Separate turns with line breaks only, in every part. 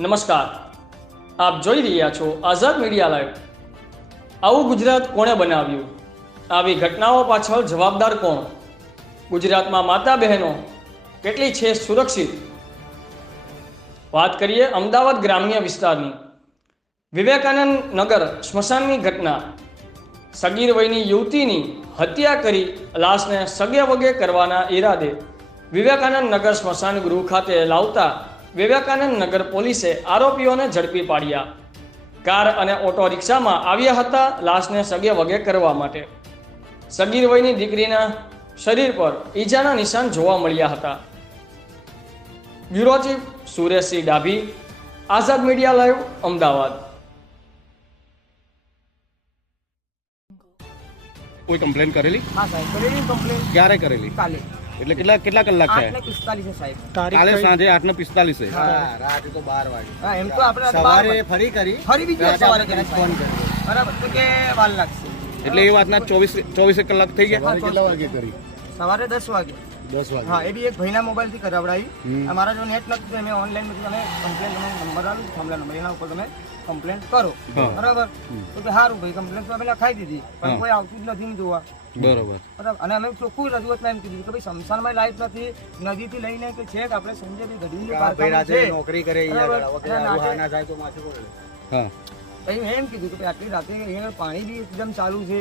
નમસ્કાર. આપ જોઈ રહ્યા છો આઝાદ મીડિયા લાઈવ. આવું ગુજરાત કોણે બનાવ્યું? આવી ઘટનાઓ પાછળ જવાબદાર કોણ? ગુજરાતમાં માતા બહેનો કેટલી છે સુરક્ષિત? વાત કરીએ અમદાવાદ ગ્રામ્ય વિસ્તારની. વિવેકાનંદ નગર સ્મશાનની ઘટના. સગીર વયની યુવતીની હત્યા કરી લાશને સગે વગે કરવાના ઈરાદે વિવેકાનંદ નગર સ્મશાન ગૃહ ખાતે લાવતા વિવેકાનંદ નગર પોલીસે આરોપીઓને ઝડપી પાડ્યા. કાર અને ઓટો રિક્ષામાં આવ્યા હતા લાશને સગે વગે કરવા માટે. સગીર વયની દીકરીના શરીર પર ઈજાના નિશાન જોવા મળ્યા હતા. Bureau chief Sureshsinh Dabhi Azad media live Ahmedabad.
કોઈ કમ્પ્લેન કરેલી?
હા સાહેબ કરેલી કમ્પ્લેન
ક્યારે કરેલી?
કાલે.
એટલે કેટલા કેટલા કલાક થાય? કાલે સાંજે આઠ ને પિસ્તાલીસ
રાતે તો બાર વાગે.
હા એમ તો આપણે
સવારે ફરી કરી
ફરી બીજી સવારે
ફોન કર્યો
બરાબર તો કે વાર લાગશે.
એટલે એ વાતના ચોવીસ ચોવીસ કલાક થઈ ગયા?
કેટલા વાગે કરી?
સવારે દસ વાગે.
દસ વાગે.
હા એ બી એક ભાઈના મોબાઈલથી કરાવડાવી અમારા જો નેટ નથી મેં ઓનલાઈન તમે કમ્પ્લેન નંબર આલું થાંભલા નંબર એના ઉપર તમે કમ્પ્લેન કરો. બરાબર? તો કે સારું ભાઈ કમ્પ્લેન તો અમે લખાઈ દીધી પણ કોઈ આવતું જ નથી જોવા.
બરોબર.
બરાબર? અને અમે ચોખ્ખું રજૂઆતમાં એમ કીધું કે ભાઈ શમશાનમાં લાઈટ નથી નદીથી લઈને કે આપણે ગઢવીનું
કે આ ભાઈ
કારખાનું
નોકરી કરે હા.
પછી મેં એમ કીધું કે આટલી રાતે અહીંયા પાણી બી એકદમ ચાલુ છે.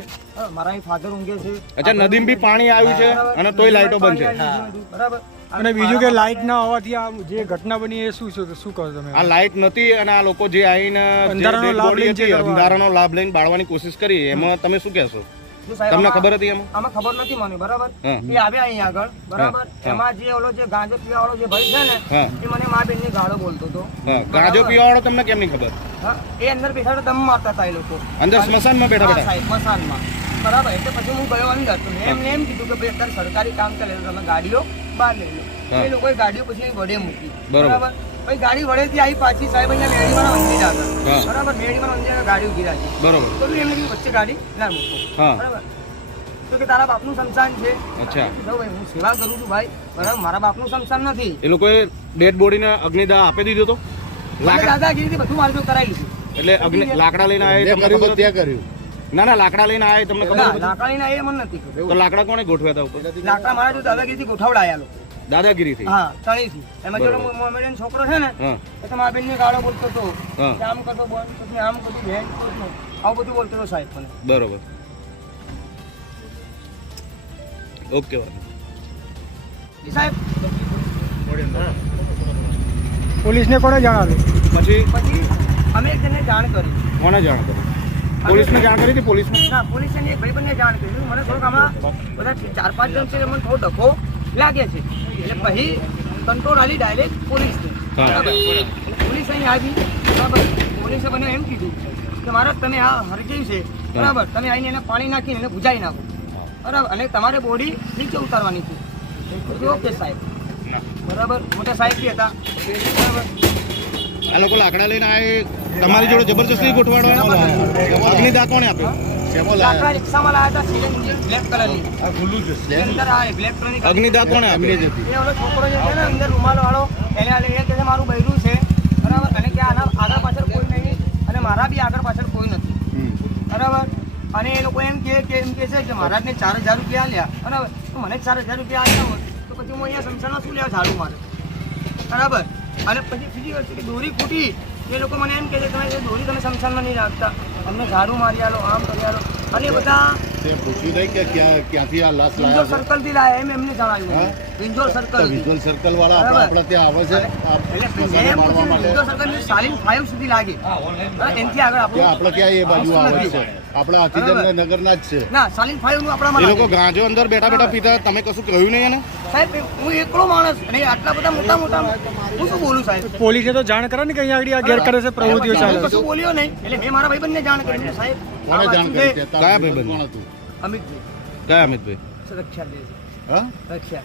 મારા અહીં ફાધર ઊંઘે છે.
અચ્છા નદીમ બી પાણી આવ્યું છે અને તોય લાઈટો બંધ છે.
બરાબર.
અને બીજું કે લાઇટ ના હોવાથી આ જે ઘટના બની એ શું છે? શું કહો તમે?
આ લાઇટ નથી અને આ લોકો જે આવીને
અંધારાનો લાભ લઈને
બાળવાની કોશિશ કરી એમાં તમે શું કહેશો? તમને ખબર હતી એમાં?
આમાં ખબર નથી મને બરાબર? એ આવ્યા અહીંયા આગળ બરાબર? એમાં જે ઓલો જે ગાંજો પીવા જે ભાઈ છે ને એ મને મા બેનની ગાળો બોલતો હતો.
ગાંજો પીવાળો પીવાવાળો તમને કેમ નહીં ખબર?
એ અંદર બેઠા દમ મારતા હતા એ લોકો.
અંદર સ્મશાનમાં બેઠા બેઠા?
સાહેબ મસાનમાં બરાબર? એટલે પછી હું ગયો અંદર તો મેં એમ કીધું કે ભાઈ અત્યારે સરકારી કામ ચાલે તમે ગાડીઓ બહાર લઈ લો. એ લોકોએ ગાડીઓ પછી અહીં વડે મૂકી.
બરાબર.
પછી ગાડી વડેથી આવી પાછી સાહેબ અહીંયા મંદિર આગળ.
હા.
બરાબર? મંદિર આગળ ગાડી ઊભી રાખી.
બરાબર.
તો એમને કીધું વચ્ચે ગાડી ના મૂકો. બરાબર? તો કે તારા બાપનું સંસાન છે.
અચ્છા.
ભાઈ હું સેવા કરું છું ભાઈ. બરાબર? મારા બાપનું સંસાન નથી.
એ લોકોએ ડેડ બોડીને અગ્નિદાહ આપી દીધો તો? લાકડા
દાદાગીરીથી બધું મારી કરાવી
એટલે અગ્નિ લાકડા લઈને આવ્યા
કર્યું. તે?
ના ના લાકડા લઈને આવે તમને ખબર
લાકડા
લઈને
લાકડીના મને નથી ખબર.
તો લાકડા કોણે ગોઠવ્યા હતા ઉપર?
લાકડા મારા જોડે દાદાગીરીથી ગોઠવડાયા લોકો.
દાદાગીરીથી?
હા તણીથી એમાં જો. મોમેડિયન છોકરો છે ને એ તો મારા બેનની ગાળો બોલતો તો. આમ કરતો બોલ પછી આમ કરતો બેન. આવું બધું બોલતો તો સાહેબ મને.
બરોબર. ઓકે
સાહેબ.
પોલીસને કોણે જણાવ્યું?
પછી?
પછી અમે એક જણને જાણ કરી.
કોને જાણ કરી? પોલીસને જાણ કરી હતી? પોલીસને?
ના પોલીસે એક ભાઈબંધને જાણ કરી મને થોડુંક આમાં બધા ચાર પાંચ જણ છે મને થોડો ધક્કો લાગે છે. એટલે પછી કંટ્રોલ આલી ડાયરેક્ટ પોલીસને. બરાબર. એટલે પોલીસ અહીં આવી. બરાબર. પોલીસે મને એમ કીધું કે મહારાજ તમે આ હરજઈ છે બરાબર તમે આવીને એને પાણી નાખીને એને બુજાઈ નાખો. બરાબર. અને તમારે બોડી નીચે ઉતારવાની છે. ઓકે સાહેબ. બરાબર. મોટા સાહેબ હતા. બરાબર
આ લોકો લાકડા લઈને આવે તમારી જોડે જબરજસ્તી ગોઠવાડો અગ્નિદા કોણે આપ્યો?
શેમાં
લાકડા રિક્ષામાં લાયા હતા બ્લેક કલરની.
આ ખુલ્લું
અંદર આ બ્લેક કલરની ગાડી.
અગ્નિદા કોણે આપ્યો.
એ છોકરો જે છે ને અંદર રૂમાલ વાળો એને આલે એ છે મારું બૈરું છે. બરાબર? અને કે આના આગળ પાછળ કોઈ નહીં અને મારા બી આગળ પાછળ કોઈ નથી. બરાબર? અને એ લોકો એમ કે એમ કે છે કે મહારાજને ચાર હજાર રૂપિયા આલ્યા. બરાબર? મને ચાર હજાર રૂપિયા આલ્યા હોય તો પછી હું અહીંયા સંસારમાં શું લેવા ઝાડુ મારે? બરાબર? અને પછી બીજી વસ્તુ કે દોરી ખૂટી એ લોકો મને એમ કહે છે, તમે એ દોરી તમે સંસારમાં નહીં રાખતા. અમને ઝાડુ મારી આલો, આમ કરી આલો. અને બધા
તે પૂછ્યું નહીં કે ક્યાં- ક્યાંથી આ લાશ લાયા છે?
સર્કલથી લાયા એમ એમને જણાવ્યું વિંજોર સર્કલ
વિઝ્યુઅલ સર્કલ વાળા આપણા આપણા ત્યાં આવે છે
એટલે
સ્મશાને
મેં
બાળવા
પૂછ્યું
માટે
વિંજોર સર્કલની સાલીન ફાઈવ સુધી લાગે એનથી આગળ
ત્યાં આપણે ક્યાં એ બાજુ આવે છે આપણા હાથીજન નગરના જ છે
ના સાલીન ફાઈવનું
એ લોકો. ગાંજો અંદર બેઠા બેઠા પીતા તમે કશું કહ્યું નહીં એને
સાહેબ હું એકલો માણસ અને આટલા બધા મોટા મોટા હું શું બોલું સાહેબ
પોલીસે તો જાણ કરે ને કે અહીંયા આગળ આ ગેરકાયદેસર પ્રવૃત્તિઓ ચાલે
કશું બોલ્યો નહીં. એટલે મેં મારા ભાઈબંધને જાણ કરી સાહેબ.
કોને જાણ કરી
કયા ભાઈબંધ?
કોણ હતું?
अमित भाई।
काय
अमित
भाई?
रक्षा
रक्षा।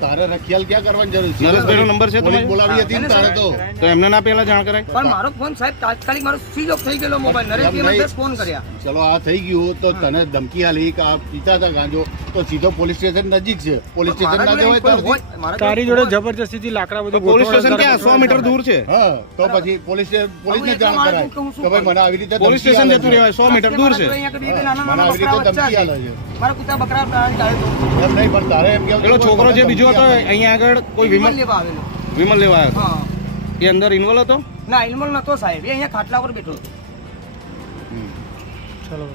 તારે રખિયાલ ક્યાં કરવાની જરૂર છે?
નરેશભાઈનો નંબર છે
પોલીસ બોલાવી હતી તારે તો.
તો એમને ના પહેલા જાણ કરાય?
પણ મારો ફોન સાહેબ તાત્કાલિક મારો સ્વિચ ઓફ થઈ ગયેલો મોબાઈલ નરેશભાઈએ મને ફોન કર્યા.
ચલો આ થઈ ગયું તો તને ધમકી આલી કે આ પીતા હતા ગાંજો તો સીધો પોલીસ સ્ટેશન નજીક છે. પોલીસ સ્ટેશન ના જવાય
તારી
જોડે
જબરજસ્તીથી લાકડા બધું
પોલીસ સ્ટેશન ક્યાં? સો મીટર દૂર છે.
હા તો પછી પોલીસ પોલીસને
એટલા
જાણ કરાય.
કે
ભાઈ મને આવી રીતે
પોલીસ સ્ટેશન જતું રહેવાય સો મીટર દૂર છે.
મારા જોડે અહીંયા બે બે નાના
મને આવી રીતે ધમકી આલે છે.
મારા કૂતરા બકરા પ્રાણી લાવ્યો હતો.
એમ નહીં પણ તારે એમ
પેલો છોકરો જે બીજો હતો અહીંયા આગળ કોઈ
વિમલ
વિમલ?
લેવા આવેલો.
વિમલ લેવા આવ્યો એ અંદર ઇન્વોલ્વ હતો?
ના ઇન્વોલ્વ નતો સાહેબ. એ અહીંયા ખાટલા પર બેઠો હતો.
ચલો.